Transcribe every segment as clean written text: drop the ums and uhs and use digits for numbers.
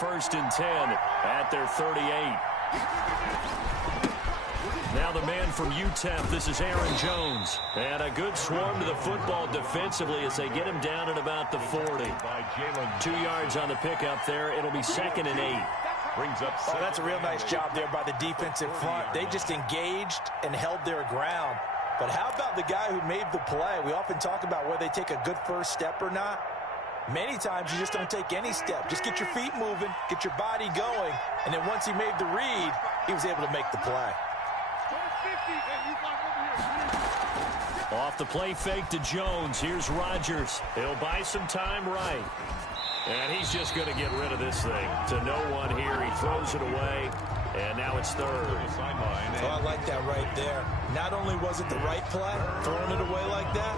First and 10 at their 38. Now the man from UTEP, this is Aaron Jones. And a good swarm to the football defensively as they get him down at about the 40. 2 yards on the pickup there. It'll be 2nd and 8. Oh, that's a real nice job there by the defensive front. They just engaged and held their ground. But how about the guy who made the play? We often talk about whether they take a good first step or not. Many times you just don't take any step. Just get your feet moving, get your body going, and then once he made the read, he was able to make the play. Off the play fake to Jones. Here's Rodgers. He'll buy some time right. And he's just going to get rid of this thing to no one here. He throws it away, and now it's 3rd. Oh, I like that right there. Not only was it the right play, throwing it away like that,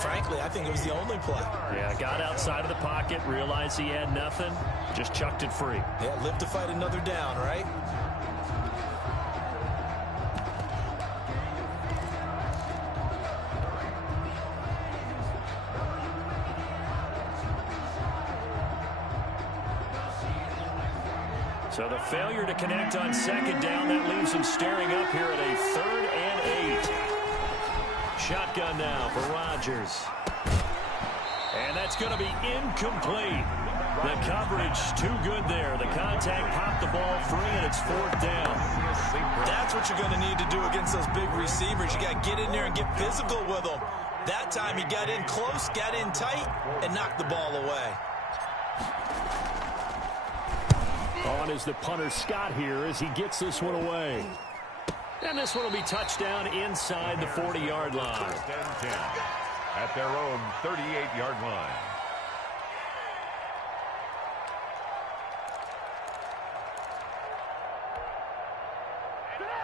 frankly, I think it was the only play. Yeah, got outside of the pocket, realized he had nothing, just chucked it free. Yeah, live to fight another down, right? So the failure to connect on 2nd down, that leaves him staring up here at a 3rd and 8. Shotgun now for Rodgers. And that's going to be incomplete. The coverage too good there. The contact popped the ball free, and it's 4th down. That's what you're going to need to do against those big receivers. You got to get in there and get physical with them. That time he got in close, got in tight, and knocked the ball away. On is the punter Scott here as he gets this one away. And this one will be touchdown inside the 40-yard line. 10 at their own 38-yard line.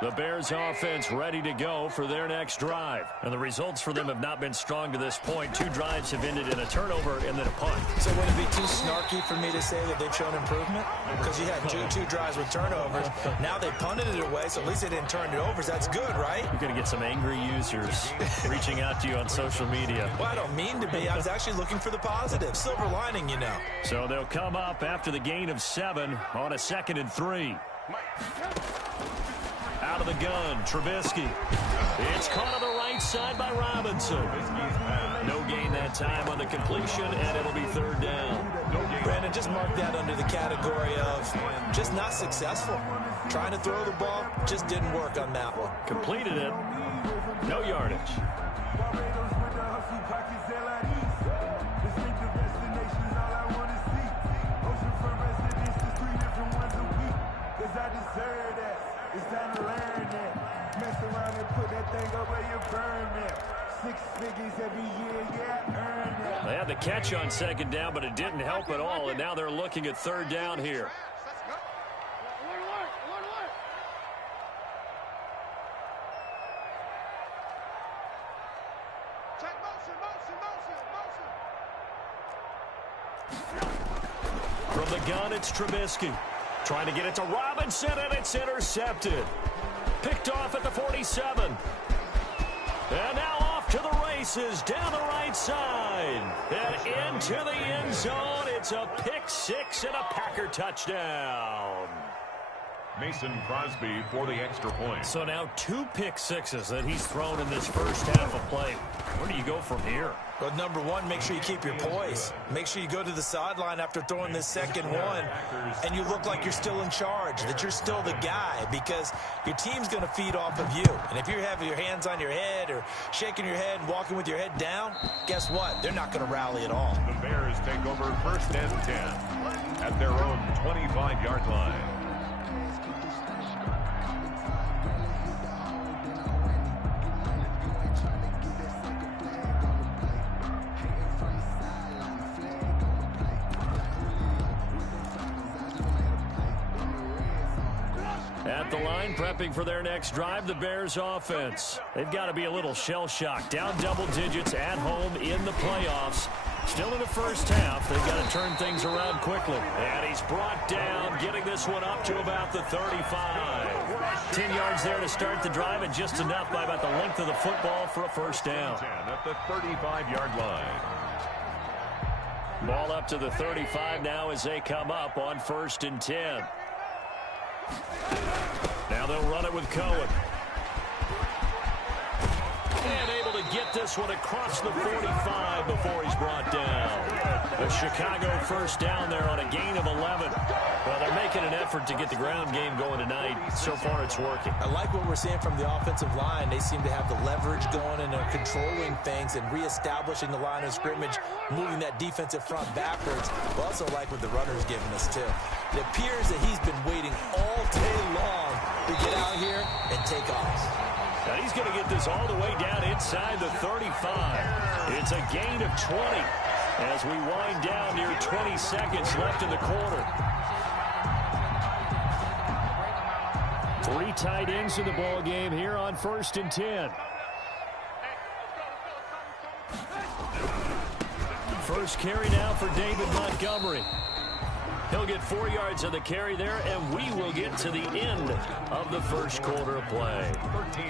The Bears offense ready to go for their next drive. And the results for them have not been strong to this point. 2 drives have ended in a turnover and then a punt. So would it be too snarky for me to say that they've shown improvement? Because you had two drives with turnovers. Now they punted it away, so at least they didn't turn it over. So that's good, right? You're going to get some angry users reaching out to you on social media. Well, I don't mean to be. I was actually looking for the positive. Silver lining, you know. So they'll come up after the gain of 7 on a 2nd and 3. Out of the gun, Trubisky. It's caught on the right side by Robinson. No gain that time on the completion, and it'll be 3rd down. Brandon, just mark that under the category of just not successful. Trying to throw the ball, just didn't work on that one. Completed it. No yardage. It's time to learn that. Mess around and put that thing up where you burn that. 6 figures every year, yeah, earn that. They had the catch on 2nd down, but it didn't help at all, and now they're looking at 3rd down here. From the gun, it's Trubisky. Trying to get it to Robinson, and it's intercepted. Picked off at the 47. And now off to the races, down the right side. And into the end zone. It's a pick 6 and a Packer touchdown. Mason Crosby for the extra point. So now 2 pick 6s that he's thrown in this first half of play. Where do you go from here? Well, number one, make sure you keep your poise. Make sure you go to the sideline after throwing this 2nd one, and you look like you're still in charge, that you're still the guy, because your team's going to feed off of you. And if you're having your hands on your head or shaking your head and walking with your head down, guess what? They're not going to rally at all. The Bears take over 1st and 10 at their own 25-yard line. At the line, prepping for their next drive, the Bears offense. They've got to be a little shell-shocked. Down double digits at home in the playoffs. Still in the first half. They've got to turn things around quickly. And he's brought down, getting this one up to about the 35. 10 yards there to start the drive, and just enough by about the length of the football for a first down. 10 at the 35-yard line. Ball up to the 35 now as they come up on 1st and 10. Now they'll run it with Cohen. And able to get this one across the 45 before he's brought down. The Chicago first down there on a gain of 11. Well, they're making an effort to get the ground game going tonight. So far, it's working. I like what we're seeing from the offensive line. They seem to have the leverage going and they're controlling things and reestablishing the line of scrimmage, moving that defensive front backwards. I also like what the runner's giving us, too. It appears that he's been waiting all day long to get out here and take off. Now he's going to get this all the way down inside the 35. It's a gain of 20 as we wind down near 20 seconds left in the quarter. 3 tight ends in the ball game here on 1st and 10. First carry now for David Montgomery. He'll get 4 yards of the carry there, and we will get to the end of the first quarter of play. 13.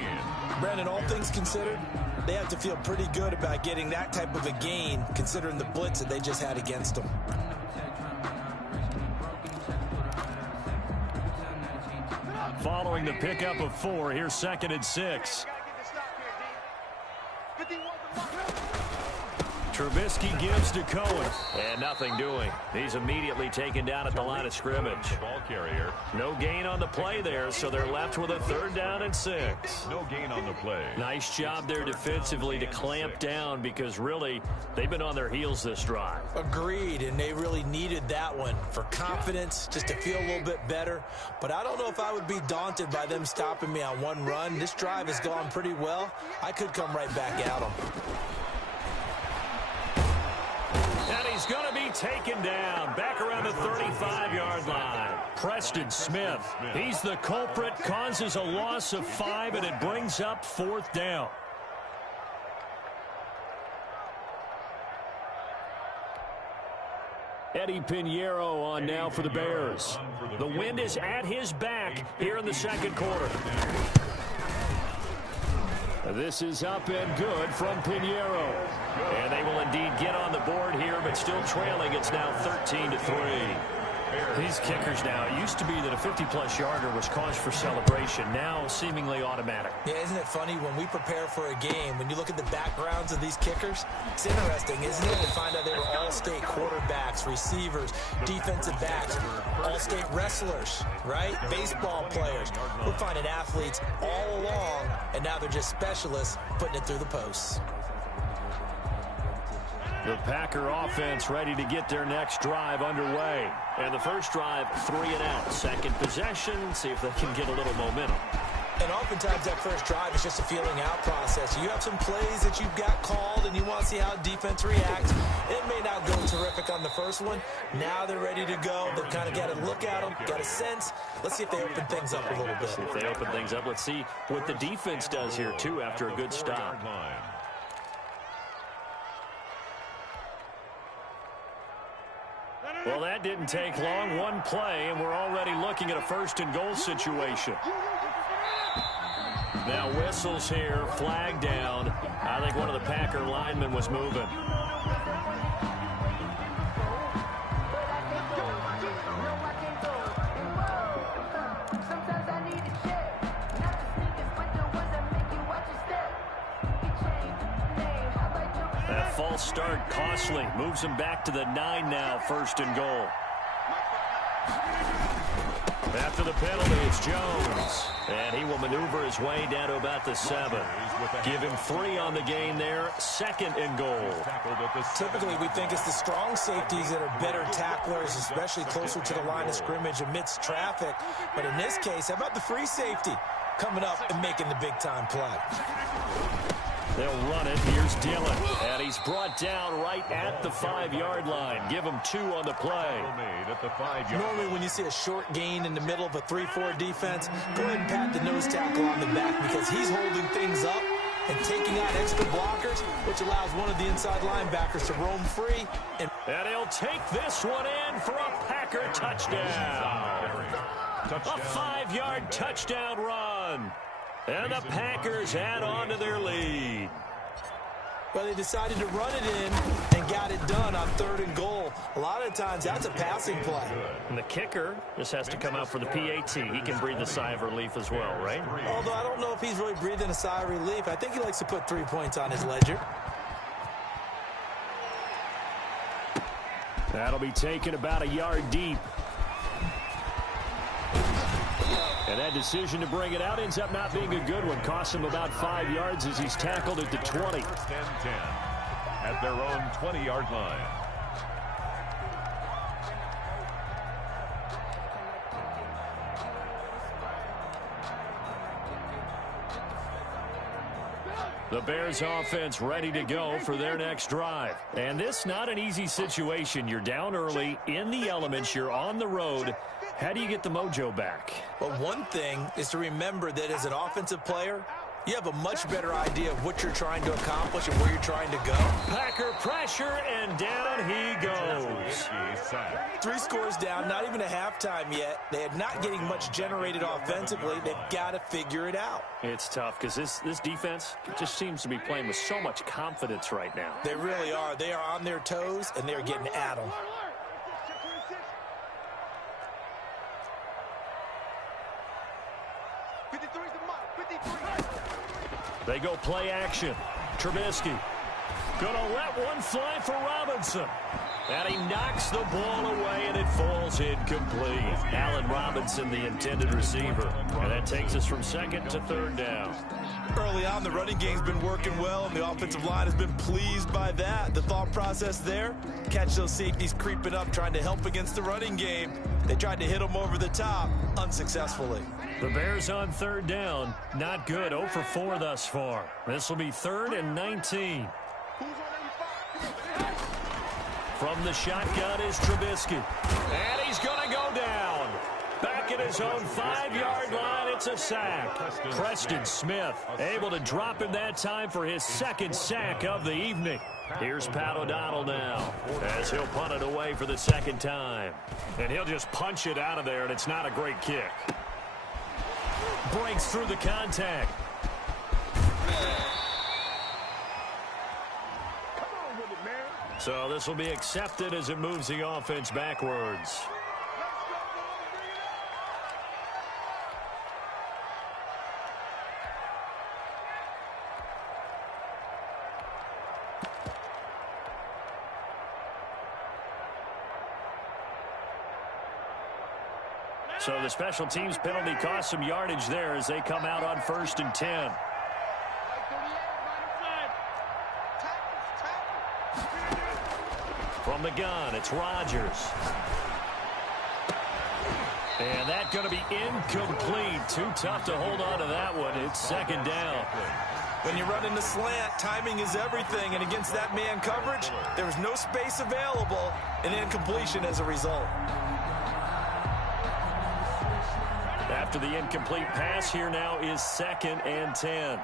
Brandon, all things considered, they have to feel pretty good about getting that type of a gain, considering the blitz that they just had against them. Following the pickup of 4, here's 2nd and 6. Trubisky gives to Cohen, and nothing doing. He's immediately taken down at the line of scrimmage. The ball carrier. No gain on the play there, so they're left with a 3rd down and 6. No gain on the play. Nice job there defensively to clamp down because really they've been on their heels this drive. Agreed, and they really needed that one for confidence, just to feel a little bit better. But I don't know if I would be daunted by them stopping me on one run. This drive has gone pretty well. I could come right back at them. And he's going to be taken down back around the 35-yard line. Preston Smith, he's the culprit, causes a loss of 5, and it brings up 4th down. Eddie Pinheiro on now for the Bears. The wind is at his back here in the 2nd quarter. This is up and good from Pinheiro. And they will indeed get on the board here, but still trailing. It's now 13-3. These kickers now, it used to be that a 50-plus yarder was cause for celebration. Now seemingly automatic. Yeah, isn't it funny when we prepare for a game, when you look at the backgrounds of these kickers, it's interesting, isn't it, to find out they were all-state quarterbacks, receivers, defensive backs, all-state wrestlers, right? Baseball players. We're finding athletes all along, and now they're just specialists putting it through the posts. The Packer offense ready to get their next drive underway. And the first drive, 3 and out. Second possession, see if they can get a little momentum. And oftentimes that first drive is just a feeling out process. You have some plays that you've got called and you want to see how defense reacts. It may not go terrific on the first one. Now they're ready to go. They've kind of got to look at them, got a sense. Let's see if they open things up a little bit. See if they open things up. Let's see what the defense does here, too, after a good stop. Well, that didn't take long. One play, and we're already looking at a 1st and goal situation. Now whistles here, flag down. I think one of the Packer linemen was moving. That false start costly. Moves him back to the 9 now, 1st and goal. After the penalty, it's Jones. And he will maneuver his way down to about the 7. Give him 3 on the gain there. 2nd and goal. Typically, we think it's the strong safeties that are better tacklers, especially closer to the line of scrimmage amidst traffic. But in this case, how about the free safety coming up and making the big-time play? They'll run it. Here's Dillon. And he's brought down right at the 5-yard line. Give him 2 on the play. Normally when you see a short gain in the middle of a 3-4 defense, go ahead and pat the nose tackle on the back because he's holding things up and taking out extra blockers, which allows one of the inside linebackers to roam free. And he'll take this one in for a Packer touchdown. A 5-yard touchdown run. And the Packers add on to their lead. Well, they decided to run it in and got it done on 3rd and goal. A lot of times, that's a passing play. And the kicker just has to come out for the PAT. He can breathe a sigh of relief as well, right? Although I don't know if he's really breathing a sigh of relief. I think he likes to put 3 points on his ledger. That'll be taken about a yard deep. And that decision to bring it out ends up not being a good one. Costs him about 5 yards as he's tackled at the 20. 1st and 10 at their own 20-yard line. The Bears offense ready to go for their next drive. And this not an easy situation. You're down early, in the elements, you're on the road. How do you get the mojo back? Well, one thing is to remember that as an offensive player, you have a much better idea of what you're trying to accomplish and where you're trying to go. Packer pressure, and down he goes. 3 scores down, not even a halftime yet. They are not getting much generated offensively. They've got to figure it out. It's tough because this defense just seems to be playing with so much confidence right now. They really are. They are on their toes, and they're getting at them. They go play action. Trubisky gonna let one fly for Robinson. And he knocks the ball away, and it falls incomplete. Allen Robinson, the intended receiver. And that takes us from 2nd to 3rd down. Early on, the running game's been working well, and the offensive line has been pleased by that. The thought process there, catch those safeties creeping up, trying to help against the running game. They tried to hit them over the top, unsuccessfully. The Bears on 3rd down. Not good. 0 for 4 thus far. This will be 3rd and 19. From the shotgun is Trubisky. And he's going to go down. Back at his own 5-yard line, it's a sack. Preston Smith able to drop him that time for his 2nd sack of the evening. Here's Pat O'Donnell now as he'll punt it away for the 2nd time. And he'll just punch it out of there, and it's not a great kick. Breaks through the contact. So this will be accepted as it moves the offense backwards. So the special teams penalty cost some yardage there as they come out on 1st and 10. From the gun, it's Rodgers. And that's going to be incomplete. Too tough to hold on to that one. It's 2nd down. When you run in the slant, timing is everything. And against that man coverage, there was no space available, and incompletion as a result. After the incomplete pass, here now is 2nd and 10.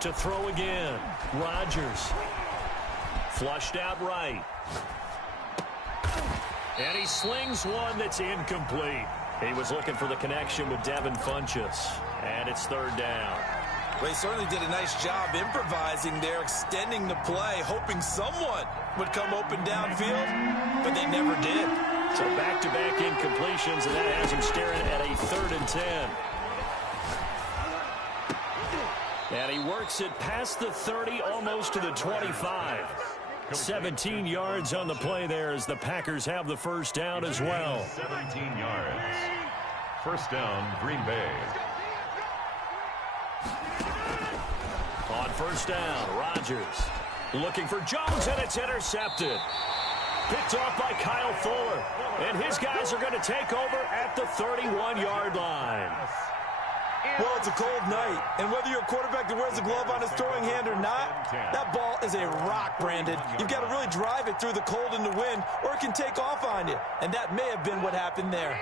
To throw again, Rodgers. Flushed out right. And he slings one that's incomplete. He was looking for the connection with Devin Funchess. And it's 3rd down. Well, he certainly did a nice job improvising there, extending the play, hoping someone would come open downfield, but they never did. So back-to-back incompletions, and that has him staring at a 3rd and 10. And he works it past the 30, almost to the 25. 17 yards on the play there as the Packers have the 1st down as well. 17 yards. 1st down, Green Bay. On 1st down, Rodgers looking for Jones, and it's intercepted. Picked off by Kyle Fuller. And his guys are going to take over at the 31-yard line. Well, it's a cold night, and whether you're a quarterback that wears a glove on his throwing hand or not, that ball is a rock, Brandon. You've got to really drive it through the cold and the wind, or it can take off on you, and that may have been what happened there.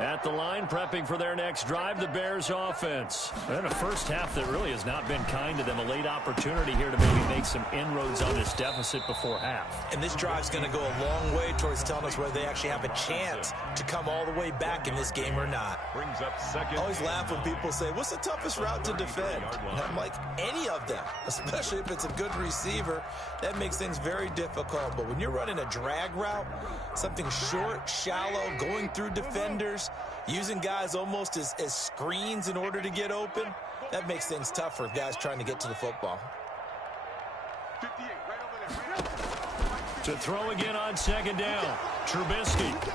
At the line, prepping for their next drive, the Bears offense. And a first half that really has not been kind to them. A late opportunity here to maybe make some inroads on this deficit before half. And this drive's going to go a long way towards telling us whether they actually have a chance to come all the way back in this game or not. Brings up second. I always laugh when people say, what's the toughest route to defend? And I'm like, any of them, especially if it's a good receiver. That makes things very difficult. But when you're running a drag route, something short, shallow, going through defenders, using guys almost as screens in order to get open, that makes things tough for guys trying to get to the football. To throw again on second down, Trubisky.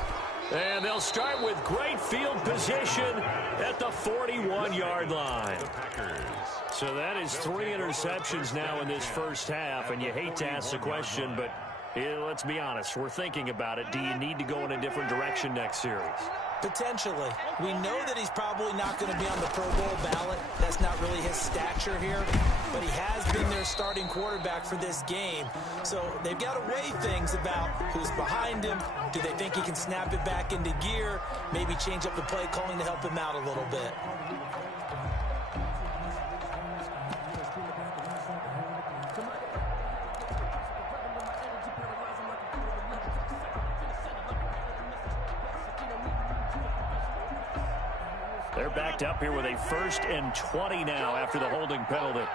And they'll start with great field position at the 41-yard line. So that is 3 interceptions now in this first half, and you hate to ask the question, but let's be honest, we're thinking about it. Do you need to go in a different direction next series? Potentially. We know that he's probably not going to be on the Pro Bowl ballot. That's not really his stature here. But he has been their starting quarterback for this game. So they've got to weigh things about who's behind him. Do they think he can snap it back into gear? Maybe change up the play calling to help him out a little bit. They're backed up here with a 1st and 20 now after the holding penalty.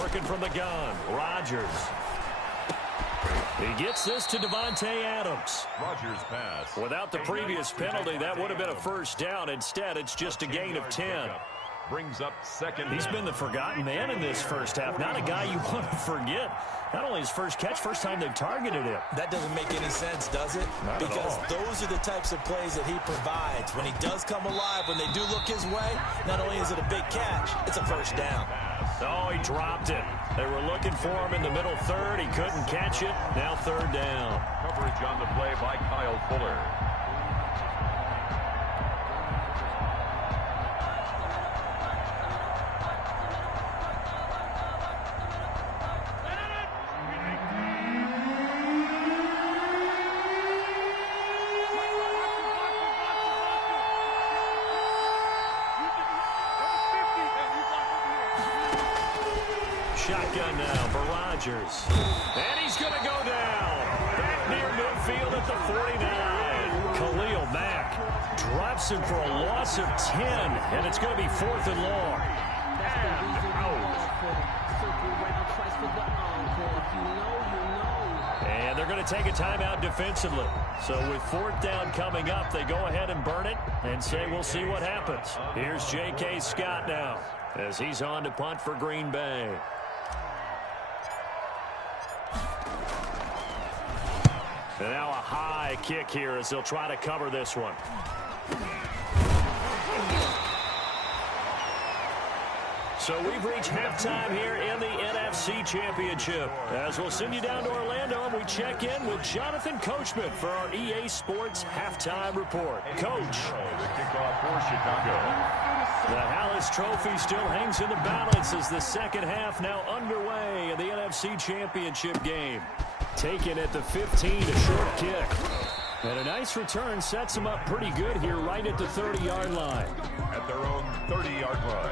Working from the gun, Rodgers. He gets this to Devontae Adams. Rodgers pass. Without the previous penalty, that would have been a first down. Instead, it's just a gain of 10. Brings up second. He's been the forgotten man in this first half. Not a guy you want to forget. Not only his first catch, first time they've targeted him. That doesn't make any sense, does it? Because those are the types of plays that he provides. When he does come alive, when they do look his way, not only is it a big catch, it's a first down. Oh, he dropped it. They were looking for him in the middle third. He couldn't catch it. Now 3rd down. Coverage on the play by Kyle Fuller. Shotgun now for Rodgers. And he's going to go down. Back near midfield at the 49. Khalil Mack drops him for a loss of 10. And it's going to be 4th and long. And they're going to take a timeout defensively. So with 4th down coming up, they go ahead and burn it and say we'll see what happens. Here's J.K. Scott now as he's on to punt for Green Bay. And now a high kick here as they'll try to cover this one. So we've reached halftime here in the NFC Championship. As we'll send you down to Orlando and we check in with Jonathan Coachman for our EA Sports Halftime Report. Coach. The kickoff for Chicago. The Hallis Trophy still hangs in the balance as the second half now underway in the NFC Championship game. Taken at the 15, a short kick. And a nice return sets them up pretty good here right at the 30-yard line. At their own 30-yard line.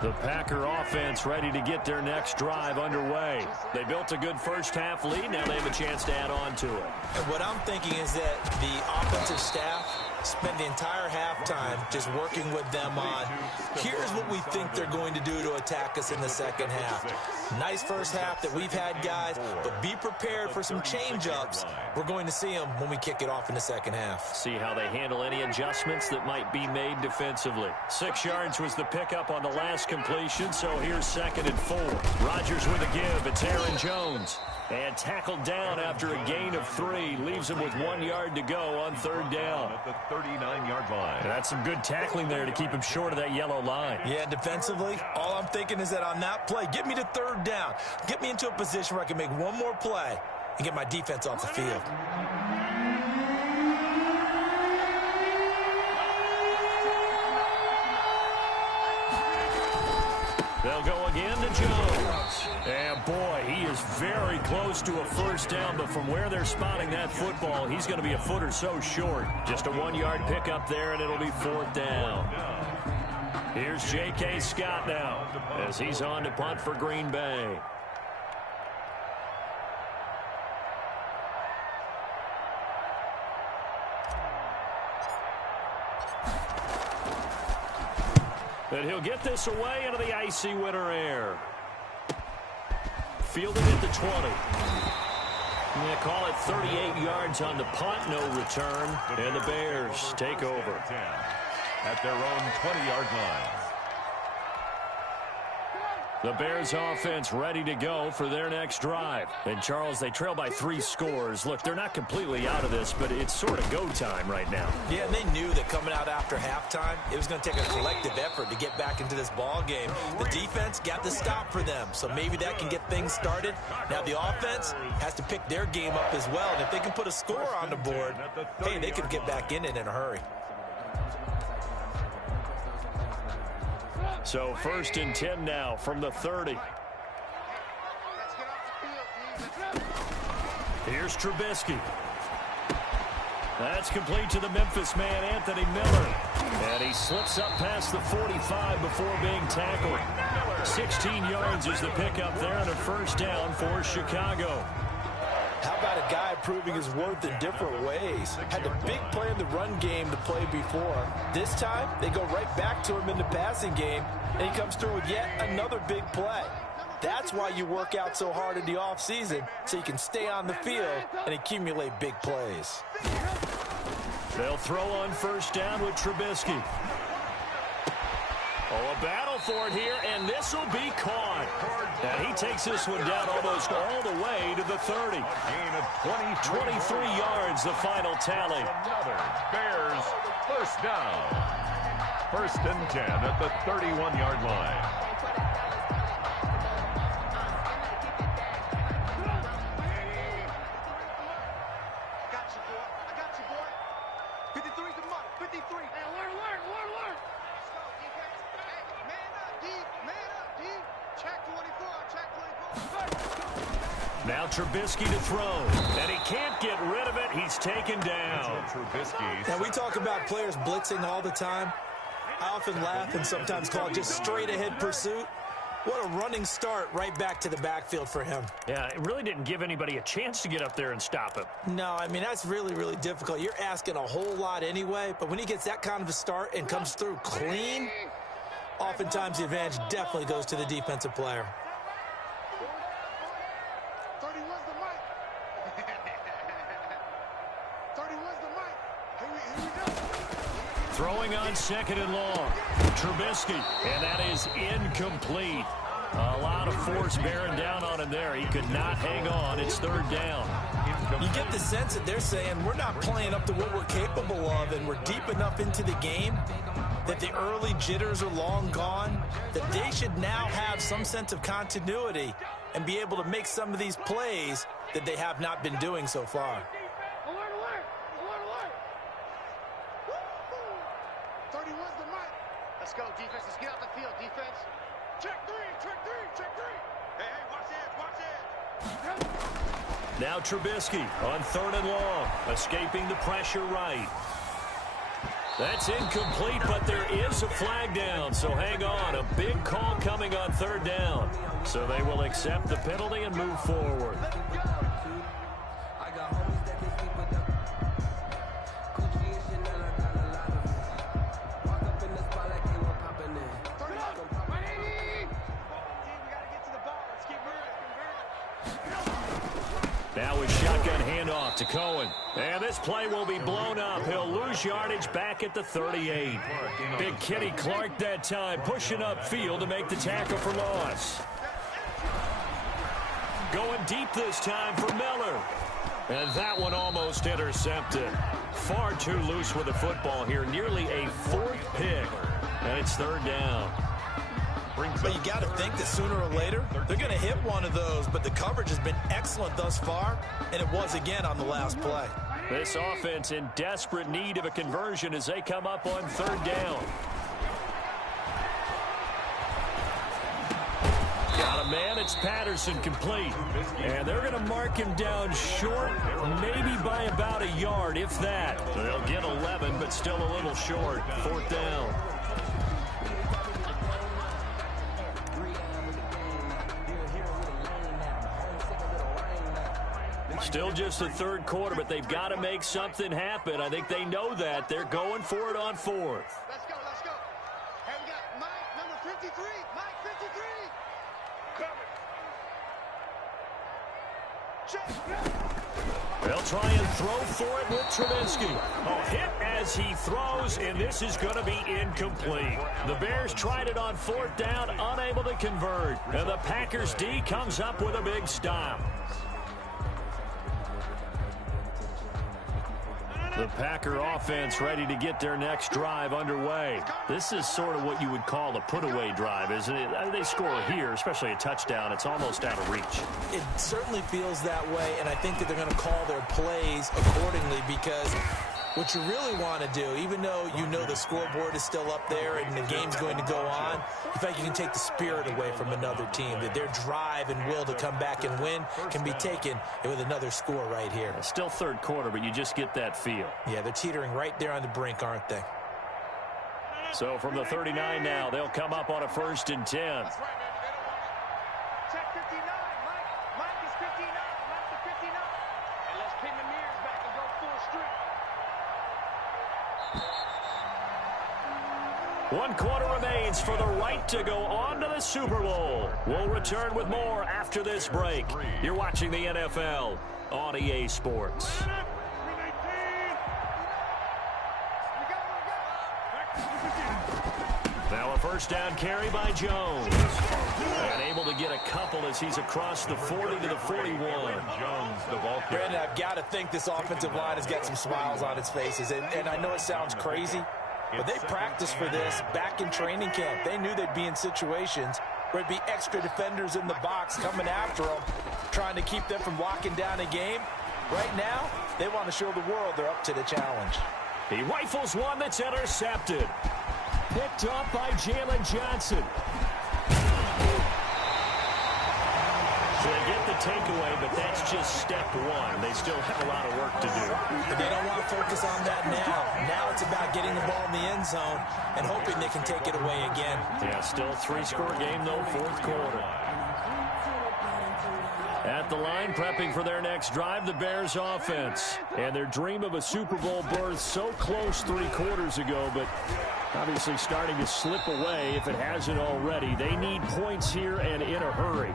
The Packer offense ready to get their next drive underway. They built a good first half lead. Now they have a chance to add on to it. And what I'm thinking is that the offensive staff spent the entire halftime just working with them on, here's what we think they're going to do to attack us in the second half. Nice first half that we've had, guys, but be prepared for some change-ups. We're going to see them when we kick it off in the second half. See how they handle any adjustments that might be made defensively. 6 yards was the pickup on the last completion, so here's 2nd and 4. Rodgers with a give. It's Aaron Jones. And tackled down after a gain of 3. Leaves him with 1 yard to go on 3rd down. At the 39-yard line. That's some good tackling there to keep him short of that yellow line. Yeah, defensively, all I'm thinking is that on that play, get me to 3rd down. Get me into a position where I can make one more play and get my defense off the field. They'll go again to Jones. And, boy, he is very close to a first down, but from where they're spotting that football, he's going to be a foot or so short. Just a 1-yard pickup there, and it'll be 4th down. Here's J.K. Scott now as he's on to punt for Green Bay. And he'll get this away into the icy winter air. Fielded at the 20. They call it 38 yards on the punt, no return. And the Bears take over at their own 20-yard line. The Bears offense ready to go for their next drive. And, Charles, they trail by 3 scores. Look, they're not completely out of this, but it's sort of go time right now. Yeah, and they knew that coming out after halftime, it was going to take a collective effort to get back into this ball game. The defense got the stop for them, so maybe that can get things started. Now the offense has to pick their game up as well, and if they can put a score on the board, hey, they could get back in it in a hurry. So 1st and 10 now from the 30. Here's Trubisky. That's complete to the Memphis man, Anthony Miller. And he slips up past the 45 before being tackled. 16 yards is the pickup there on a first down for Chicago. How about a guy proving his worth in different ways? Had a big play in the run game to play before. This time, they go right back to him in the passing game, and he comes through with yet another big play. That's why you work out so hard in the offseason, so you can stay on the field and accumulate big plays. They'll throw on first down with Trubisky. Oh, a battle for it here, and this will be caught. And he takes this one down almost all the way to the 30. Gain of 23 yards, the final tally. Another Bears first down. 1st and 10 at the 31-yard line. Now Trubisky to throw, and he can't get rid of it. He's taken down. Now, we talk about players blitzing all the time. I often laugh and sometimes call it just straight-ahead pursuit. What a running start right back to the backfield for him. Yeah, it really didn't give anybody a chance to get up there and stop him. No, I mean, that's really, really difficult. You're asking a whole lot anyway, but when he gets that kind of a start and comes through clean, oftentimes the advantage definitely goes to the defensive player. Throwing on 2nd and long. Trubisky, and that is incomplete. A lot of force bearing down on him there. He could not hang on. It's 3rd down. You get the sense that they're saying we're not playing up to what we're capable of, and we're deep enough into the game that the early jitters are long gone, that they should now have some sense of continuity and be able to make some of these plays that they have not been doing so far. Let's go, defense. Let's get out the field, defense. Check three. Hey, watch it. Now Trubisky on 3rd and long, escaping the pressure right. That's incomplete, but there is a flag down, so hang on. A big call coming on 3rd down. So they will accept the penalty and move forward. Now a shotgun handoff to Cohen. And this play will be blown up. He'll lose yardage back at the 38. Big Kenny Clark that time, pushing upfield to make the tackle for loss. Going deep this time for Miller. And that one almost intercepted. Far too loose with the football here. Nearly a 4th pick. And it's 3rd down. But you got to think that sooner or later, they're going to hit one of those. But the coverage has been excellent thus far, and it was again on the last play. This offense in desperate need of a conversion as they come up on 3rd down. man, it's Patterson complete. And they're going to mark him down short, maybe by about a yard, if that. So they'll get 11, but still a little short. 4th down. Still just the 3rd quarter, but they've got to make something happen. I think they know that. They're going for it on 4th. Let's go, let's go. Hey, we got Mike, number 53. Mike, 53. They'll try and throw for it with Trubisky. A hit as he throws, and this is going to be incomplete. The Bears tried it on 4th down, unable to convert. And the Packers D comes up with a big stop. The Packer offense ready to get their next drive underway. This is sort of what you would call a put-away drive, isn't it? They score here, especially a touchdown. It's almost out of reach. It certainly feels that way, and I think that they're going to call their plays accordingly because what you really want to do, even though you know the scoreboard is still up there and the game's going to go on, you feel like you can take the spirit away from another team, that their drive and will to come back and win can be taken with another score right here. It's still 3rd quarter, but you just get that feel. Yeah, they're teetering right there on the brink, aren't they? So from the 39 now, they'll come up on a 1st and 10. That's right, man. They don't want it. Check 59. Mike is 59. Mike is 59. And let's pin the mirrors back and go full strength. 1 quarter remains for the right to go on to the Super Bowl. We'll return with more after this break. You're watching the NFL on EA Sports. Now a 1st down carry by Jones. And able to get a couple as he's across the 40 to the 41. Jones, the ball carrier. Brandon, I've got to think this offensive line has got some smiles on its faces. And I know it sounds crazy, but they practiced for this back in training camp. They knew they'd be in situations where it'd be extra defenders in the box coming after them, trying to keep them from locking down a game. Right now, they want to show the world they're up to the challenge. He rifles one that's intercepted. Picked up by Jalen Johnson. So they get the takeaway, but that's just step 1. They still have a lot of work to do. But they don't want to focus on that now. Now it's about getting the ball in the end zone and hoping they can take it away again. Yeah, still 3-score game, though, 4th quarter. At the line, prepping for their next drive, the Bears offense. And their dream of a Super Bowl berth so close 3 quarters ago, but obviously starting to slip away if it hasn't already. They need points here and in a hurry.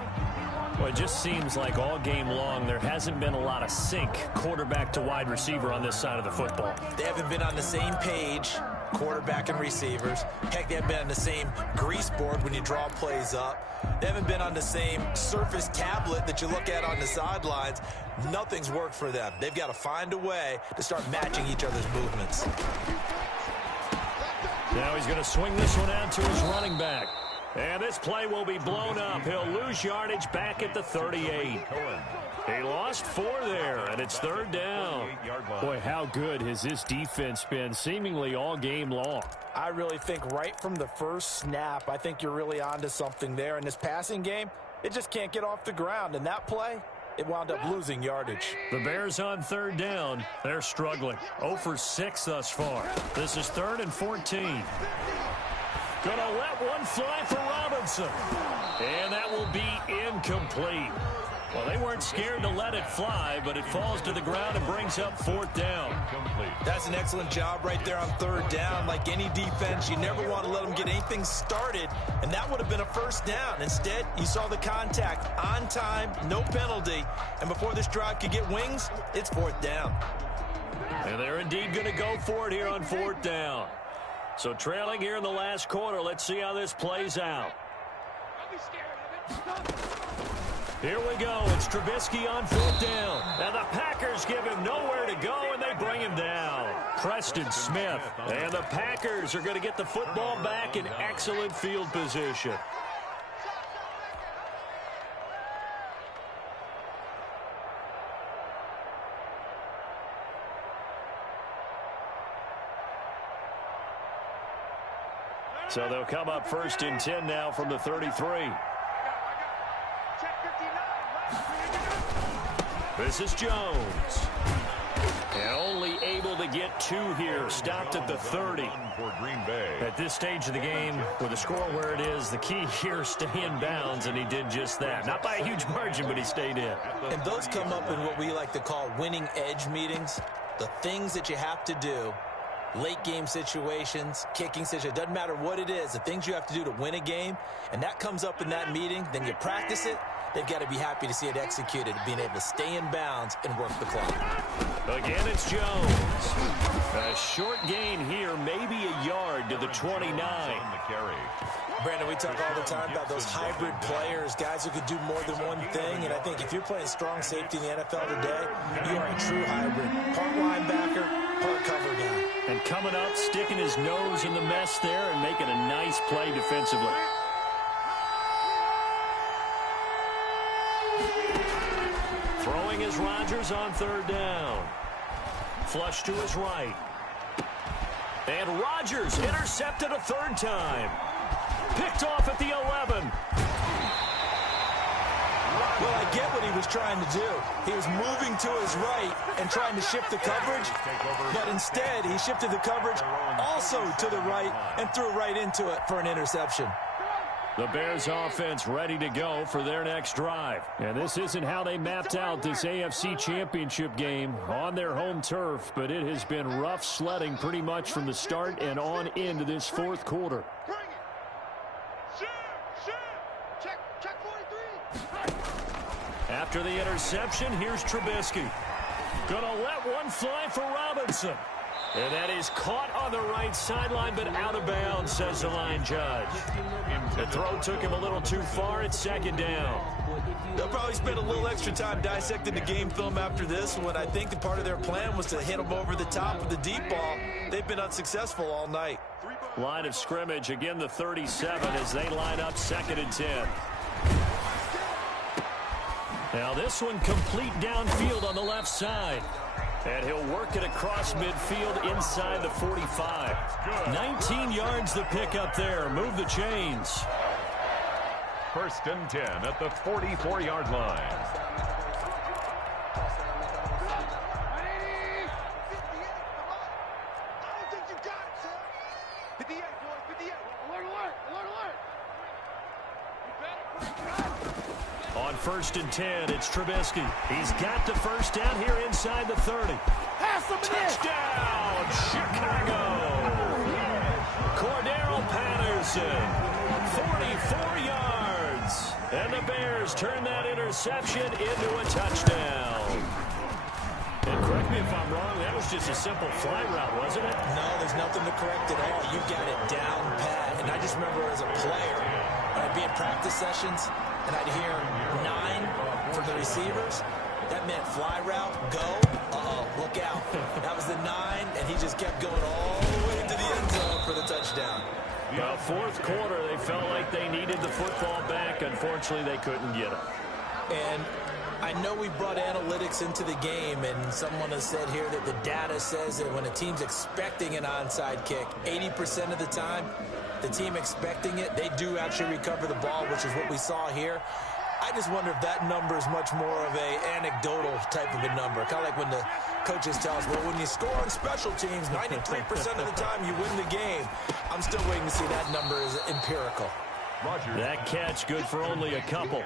Well, it just seems like all game long there hasn't been a lot of sync quarterback to wide receiver on this side of the football. They haven't been on the same page, quarterback and receivers. Heck, they haven't been on the same grease board when you draw plays up. They haven't been on the same Surface tablet that you look at on the sidelines. Nothing's worked for them. They've got to find a way to start matching each other's movements. Now he's going to swing this one out to his running back. And this play will be blown up. He'll lose yardage back at the 38. He lost 4 there, and it's 3rd down. Boy, how good has this defense been seemingly all game long? I really think right from the first snap, I think you're really onto something there. In this passing game, it just can't get off the ground. And that play, it wound up losing yardage. The Bears on 3rd down. They're struggling. 0 for 6 thus far. This is 3rd and 14. Gonna let one fly for Robinson. And that will be incomplete. Well, they weren't scared to let it fly, but it falls to the ground and brings up 4th down. That's an excellent job right there on 3rd down. Like any defense, you never want to let them get anything started, and that would have been a 1st down. Instead, you saw the contact on time, no penalty, and before this drive could get wings, it's 4th down. And they're indeed going to go for it here on 4th down. So trailing here in the last quarter, let's see how this plays out. Here we go. It's Trubisky on 4th down. And the Packers give him nowhere to go, and they bring him down. Preston Smith. And the Packers are going to get the football back in excellent field position. So they'll come up 1st and 10 now from the 33. This is Jones. And only able to get 2 here. Stopped at the 30. For Green Bay. At this stage of the game, with the score where it is, the key here, stay in bounds, and he did just that. Not by a huge margin, but he stayed in. And those come up in what we like to call winning edge meetings. The things that you have to do, late game situations, kicking situations, doesn't matter what it is, the things you have to do to win a game, and that comes up in that meeting, then you practice it. They've got to be happy to see it executed, being able to stay in bounds and work the clock. Again, it's Jones. A short gain here, maybe a yard to the 29. Brandon, we talk all the time about those hybrid players, guys who could do more than one thing, and I think if you're playing strong safety in the NFL today, you are a true hybrid. Part linebacker, part cover guy. And coming up, sticking his nose in the mess there and making a nice play defensively. Throwing is Rodgers on 3rd down. Flush to his right. And Rodgers intercepted a 3rd time. Picked off at the 11. Well, I get what he was trying to do. He was moving to his right and trying to shift the coverage, but instead he shifted the coverage also to the right and threw right into it for an interception. The Bears offense ready to go for their next drive. And this isn't how they mapped out this AFC Championship game on their home turf, but it has been rough sledding pretty much from the start and on into this 4th quarter. After the interception, here's Trubisky. Gonna let one fly for Robinson. And that is caught on the right sideline, but out of bounds, says the line judge. The throw took him a little too far. It's 2nd down. They'll probably spend a little extra time dissecting the game film after this one. I think the part of their plan was to hit him over the top with the deep ball. They've been unsuccessful all night. Line of scrimmage, again the 37 as they line up 2nd and 10. Now this one complete downfield on the left side. And he'll work it across midfield inside the 45. 19 yards the pick up there. Move the chains. 1st and 10 at the 44-yard line. On 1st and 10, it's Trubisky. He's got the 1st down here inside the 30. Touchdown, Chicago! Cordero Patterson, 44 yards. And the Bears turn that interception into a touchdown. And correct me if I'm wrong, that was just a simple fly route, wasn't it? No, there's nothing to correct at all. You got it down pat. And I just remember as a player, I'd be in practice sessions, and I'd hear 9 for the receivers. That meant fly route, go, look out. That was the 9, and he just kept going all the way to the end zone for the touchdown. Well, 4th quarter, they felt like they needed the football back. Unfortunately, they couldn't get it. And I know we brought analytics into the game, and someone has said here that the data says that when a team's expecting an onside kick, 80% of the time, the team expecting it, they do actually recover the ball, which is what we saw here. I just wonder if that number is much more of a anecdotal type of a number. Kind of like when the coaches tell us, well, when you score on special teams, 93% of the time you win the game. I'm still waiting to see that number is empirical. That catch good for only a couple.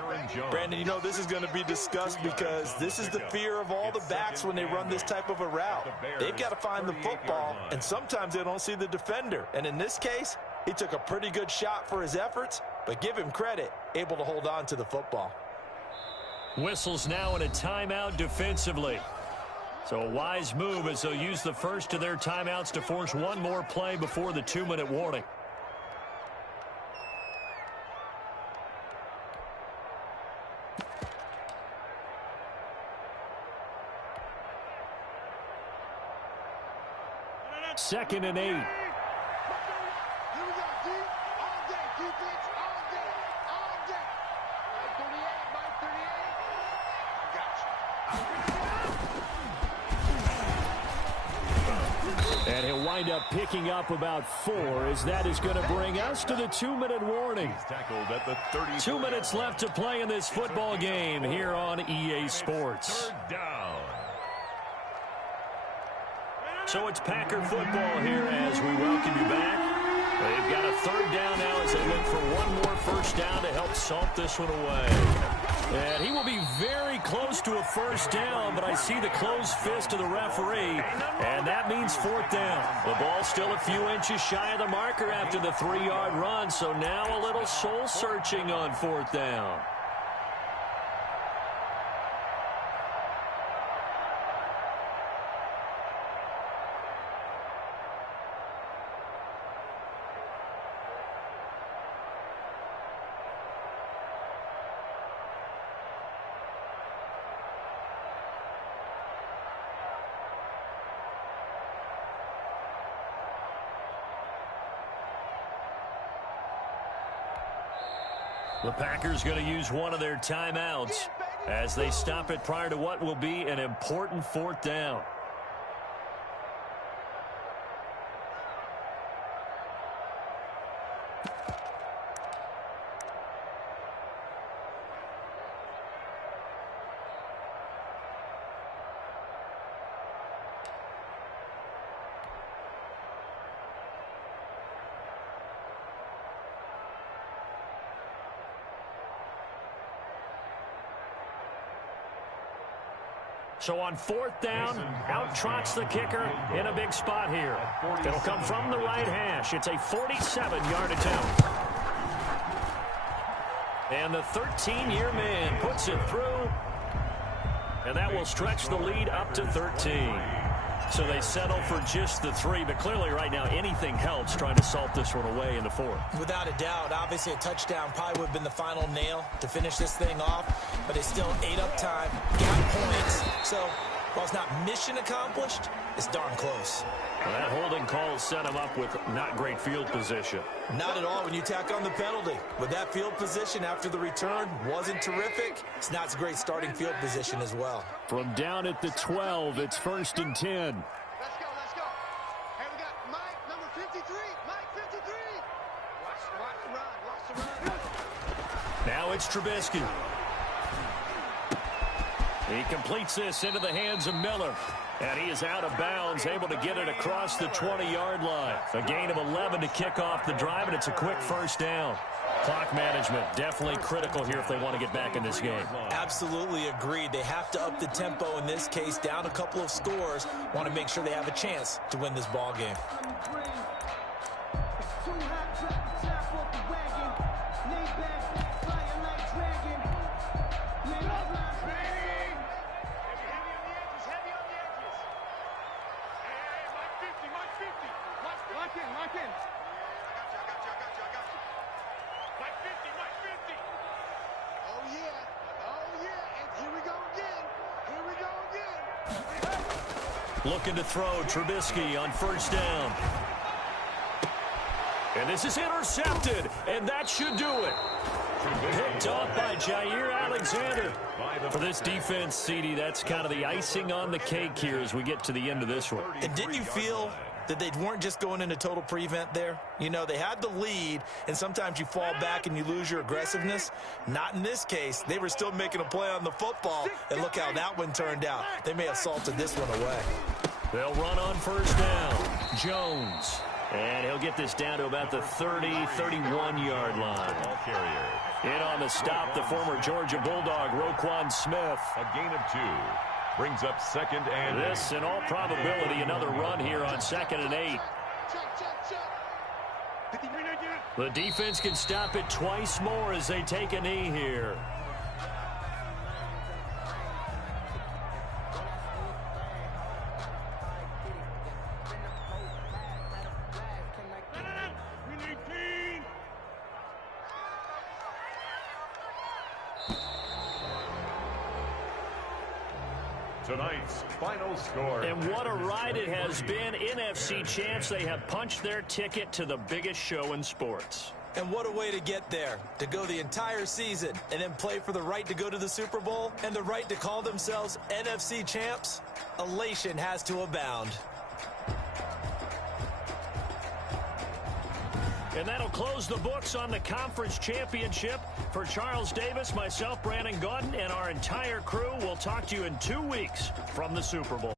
Brandon, you know, this is going to be discussed because this is the fear of all the backs when they run this type of a route. They've got to find the football, and sometimes they don't see the defender. And in this case, he took a pretty good shot for his efforts, but give him credit, able to hold on to the football. Whistles now in a timeout defensively. So a wise move as they'll use the first of their timeouts to force one more play before the 2-minute warning. Second and 8. wind up picking up about 4, as that is going to bring us to the 2-minute warning. He's tackled at the 30. 2 minutes left to play in this football game here on EA Sports. Third down. So it's Packer football here as we welcome you back. They've got a third down now as they look for one more first down to help salt this one away. And he will be very close to a first down, but I see the closed fist of the referee, and that means fourth down. The ball still a few inches shy of the marker after the 3-yard run, so now a little soul-searching on fourth down. The Packers going to use one of their timeouts as they stop it prior to what will be an important fourth down. So on fourth down, out trots the kicker in a big spot here. It'll come from the right hash. It's a 47-yard attempt. And the 13-year man puts it through. And that will stretch the lead up to 13. So they settle for just the 3, but clearly right now anything helps trying to salt this one away in the 4th. Without a doubt, obviously a touchdown probably would have been the final nail to finish this thing off, but it's still ate up time, got points. So while it's not mission accomplished, it's darn close. Well, that holding call set him up with not great field position. Not at all when you tack on the penalty. With that field position after the return wasn't terrific, it's not a great starting field position as well. From down at the 12, it's 1st and 10. Let's go, let's go. Hey, we got Mike, number 53. Mike, 53. Watch the run. Now it's Trubisky. He completes this into the hands of Miller. And he is out of bounds, able to get it across the 20-yard line. A gain of 11 to kick off the drive, and it's a quick first down. Clock management definitely critical here if they want to get back in this game. Absolutely agreed. They have to up the tempo in this case, down a couple of scores. Want to make sure they have a chance to win this ball game. Looking to throw Trubisky on first down. And this is intercepted, and that should do it. Picked off by Jair Alexander. For this defense, CD, that's kind of the icing on the cake here as we get to the end of this one. And didn't you feel that they weren't just going into total prevent there? You know, they had the lead, and sometimes you fall back and you lose your aggressiveness. Not in this case. They were still making a play on the football, and look how that one turned out. They may have salted this one away. They'll run on first down. Jones. And he'll get this down to about the 30, 31-yard line. Ball carrier. In on the stop, the former Georgia Bulldog, Roquan Smith. A gain of 2. Brings up 2nd and 8. This, in all probability, another run here on 2nd and 8. The defense can stop it twice more as they take a knee here. Tonight's final score. And what a ride it has been. NFC champs, they have punched their ticket to the biggest show in sports. And what a way to get there, to go the entire season and then play for the right to go to the Super Bowl and the right to call themselves NFC champs. Elation has to abound. And that'll close the books on the conference championship. For Charles Davis, myself, Brandon Gaudin, and our entire crew, we'll talk to you in 2 weeks from the Super Bowl.